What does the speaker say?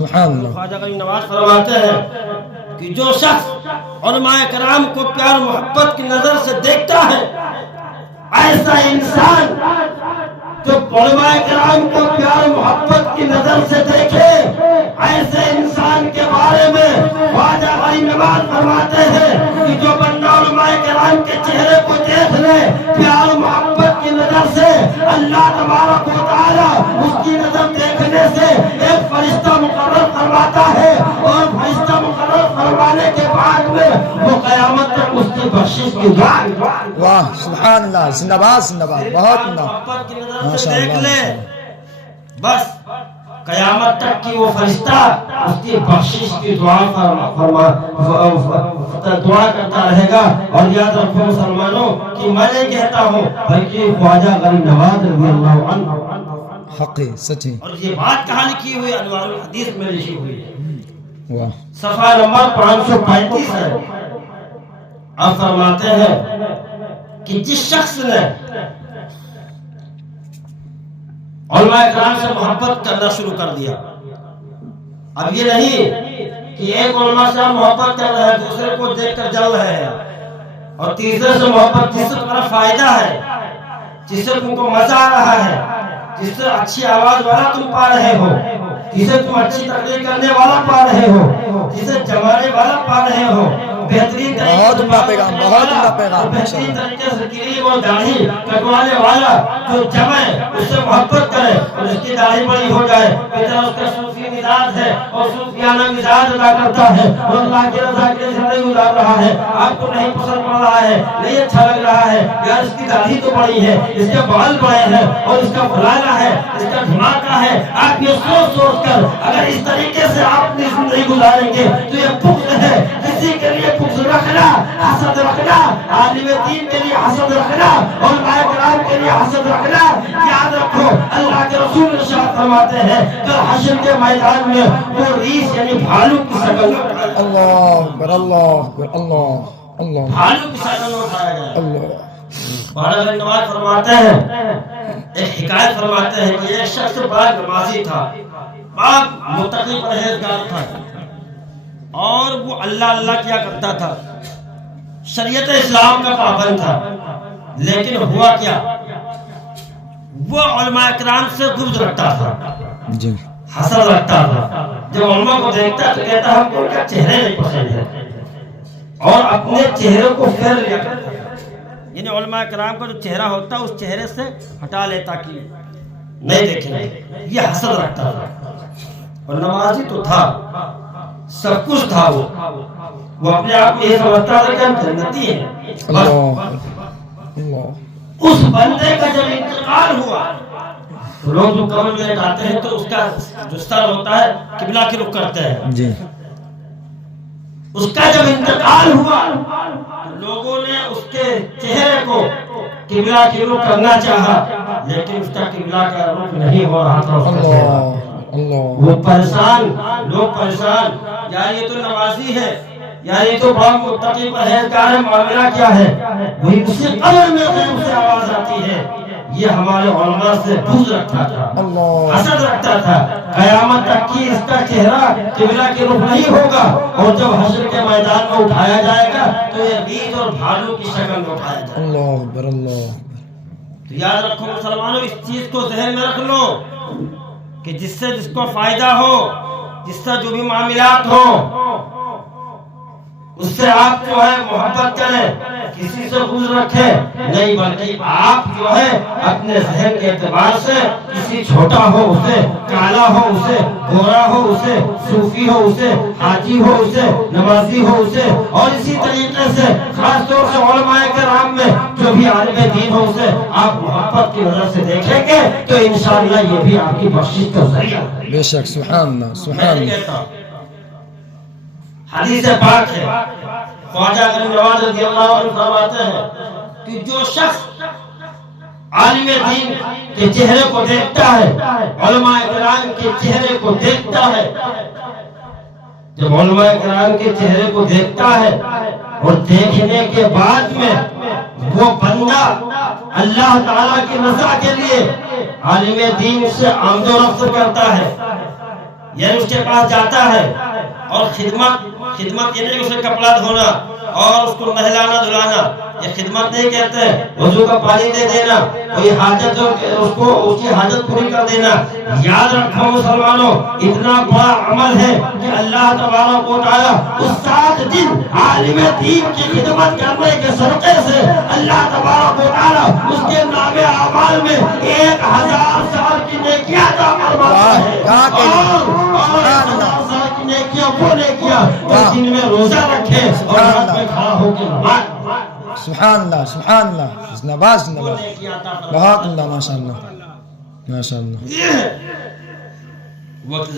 سبحان اللہ. خواجہ غریب نواز فرماتے ہیں کہ جو شخص علماء کرام کو پیار محبت کی نظر سے دیکھتا ہے، ایسا انسان جو علماء کرام کو پیار محبت کی نظر سے دیکھے، ایسے انسان کے بارے میں خواجہ غریب نواز فرماتے ہیں کہ جو بندہ علماء کرام کے چہرے کو دیکھ لے پیار محبت کی نظر سے، اللہ تبارک و تعالی اس کی نظر دیکھنے سے ایک فرشتہ مقرر فرماتا ہے، اور فرشتہ مقرر فرمانے کے بعد میں وہ قیامت تک اس کی بخشش کی دعا. واہ سبحان اللہ. زندہ باد زندہ باد. بہت محبت کی نظر سے ماشاء دیکھ اللہ. لے، بس قیامت تک کی وہ فرشتہ اس کی بخشش کی دعا کرتا رہے گا. اور یاد رکھو مسلمانوں کہ میں نہیں کہتا ہوں بلکہ خواجہ غریب نواز رضی اللہ عنہ حقی سچی. اور یہ بات کہاں لکھی ہوئی؟ انوار الحدیث میں لکھی ہوئی ہے، واہ صفحہ نمبر 535 ہے. آپ فرماتے ہیں کہ جس شخص نے علماء کرام سے محبت کرنا شروع کر دیا، اب یہ نہیں کہ ایک علماء سے محبت کر رہے ہیں، دوسرے کو دیکھ کر جل رہے ہیں، اور تیسرے سے محبت جس سے تمہارا فائدہ ہے، جس سے تم کو مزہ آ رہا ہے، جس سے اچھی آواز والا تم پا رہے ہو، جسے تم اچھی تقریر کرنے والا پا رہے ہو، جسے جمانے والا پا رہے ہو، بہترین بہت عمدہ پیغام. بہت عمدہ پیغام. بہترین طریقے سے کلیم اور داڑھی کٹوانے والا جو جمے اس سے محبت کرے اور اس کی داڑھی بڑی ہو جائے، اتنا اس کا صوفی مزاج ہے اور صوفیانہ مزاج ادا کرتا ہے اور اللہ کی رضا کے لیے زندگی گزار رہا ہے، آپ کو نہیں پسند پڑ رہا ہے، نہیں اچھا لگ رہا ہے، یار اس کی داڑھی تو بڑی ہے، اس کے بال بڑے ہیں اور اس کا فلانا ہے، اس کا دھماکہ ہے. آپ یہ سوچ سوچ کر اگر اس طریقے سے آپ اپنی زندگی گزاریں گے تو یہ بغض ہے. کسی کے لیے بغض رکھنا، حسد رکھنا، عالم دین کے لیے حسد رکھنا اور علماء کرام کے لیے حسد رکھنا، یاد رکھو اللہ کے رسول ارشاد فرماتے ہیں کل حشر کے میدان میں وہ ریس یعنی بھالو کی شکل میں اٹھایا جائے گا. اللہ اکبر. اللہ اکبر. اللہ اللہ بھالو کی شکل میں اٹھایا جائے گا. اللہ. خواجہ غریب نواز فرماتے ہیں، ایک حکایت فرماتے ہیں کہ ایک شخص بڑا نمازی تھا، بڑا متقی پرہیزگار تھا، اور وہ اللہ اللہ کیا کرتا تھا، شریعت اسلام کا پابند تھا. لیکن ہوا کیا، وہ علماء کرام سے بغض رکھتا تھا، جی حسد رکھتا تھا. جب علماء کو دیکھتا تو کہتا ہم کو ان کا چہرے نہیں پسند ہے، اور اپنے چہرے کو پھیر لیا کرتا، یعنی علماء کرام کا جو چہرہ ہوتا اس چہرے سے ہٹا لیتا کہ نہیں دیکھیں گے. یہ حسد رکھتا تھا، اور نمازی تو تھا، سب کچھ تھا، وہ اپنے آپ کو یہ سمجھتا تھا کہ ہم جنتی ہیں. اللہ اللہ. اس بندے کا جب انتقال ہوا تو لوگ جو قبر میں جاتے ہیں تو اس کا جو سر ہوتا ہے قبلہ کی رخ کرتے ہیں. جی اس کا جب انتقال ہوا تو لوگوں نے اس کے چہرے کو قبلہ کی رخ کرنا چاہا، لیکن اس کا قبلہ کا رخ نہیں ہو رہا تھا. اللہ اللہ. وہ پریشان، لوگ پریشان، یار یہ تو نمازی ہے، یار یہ تو بہت متقی پرہیزگار ہے، معاملہ کیا ہے؟ وہی اسی قبر میں سے آواز آتی ہے یہ ہمارے علماء سے بغض رکھتا تھا، حسد رکھتا تھا، قیامت تک کی اس کا چہرہ قبلہ کی رخ نہیں ہوگا، اور جب حشر کے میدان میں اٹھایا جائے گا تو یہ ریچھ اور بھالو کی شکل میں اٹھایا جائے گا. اللہ اکبر. اللہ. تو یاد رکھو مسلمانوں، اس چیز کو ذہن میں رکھ لو کہ جس سے جس کو فائدہ ہو، جس سے جو بھی معاملات ہو، اس سے آپ جو ہے محبت کریں، کسی سے بغض رکھیں نہیں، بلکہ آپ جو ہے اپنے ذہن کے اعتبار سے کسی چھوٹا ہو اسے کالا ہو، اسے گورا ہو، اسے صوفی ہو، اسے حاجی ہو، اسے نمازی ہو، اسے، اور اسی طریقے سے خاص طور سے علماء کرام میں جو بھی عالم دین ہو اسے آپ محبت کی نظر سے دیکھیں گے تو انشاءاللہ یہ بھی آپ کی بخشش کا ذریعہ ہے. بے شک. سبحان اللہ سبحان اللہ. حدیث پاک ہے، خواجہ غریب نواز رضی اللہ عنہ فرماتے ہیں کہ جو شخص عالم دین کے چہرے کو دیکھتا ہے، علماء کرام کے چہرے کو دیکھتا ہے، جب علماء کرام کے چہرے کو دیکھتا ہے اور دیکھنے کے بعد میں وہ بندہ اللہ تعالیٰ کی رضا کے لیے عالم دین سے آمد و رفت کرتا ہے، یعنی اس کے پاس جاتا ہے اور خدمت یہ نہیں کہ اسے کپڑا دھونا اور اس کو نہلانا دھلانا، یہ خدمت نہیں کہتے، وضو کا پانی دے دینا، کوئی حاجت اس کی حاجت پوری کر دینا۔ یاد رکھو مسلمانوں، اتنا بڑا عمل ہے کہ اللہ تبارک و تعالیٰ اس 7 دن عالم دین کی خدمت کرنے کے صدقے سے اللہ تبارک و تعالیٰ اس کے نام اعمال میں 1000 سال کی نیکیاں عطا فرماتا ہے، اور 1000 سال کی نیکیاں وہ نیکیاں اور دن میں روزہ رکھے اور رات میں کھڑا ہو کے نماز۔ سبحان اللہ سبحان اللہ، زندہ باد زندہ باد، بہت عمدہ، ماشاء اللہ ماشاء اللہ۔ وقت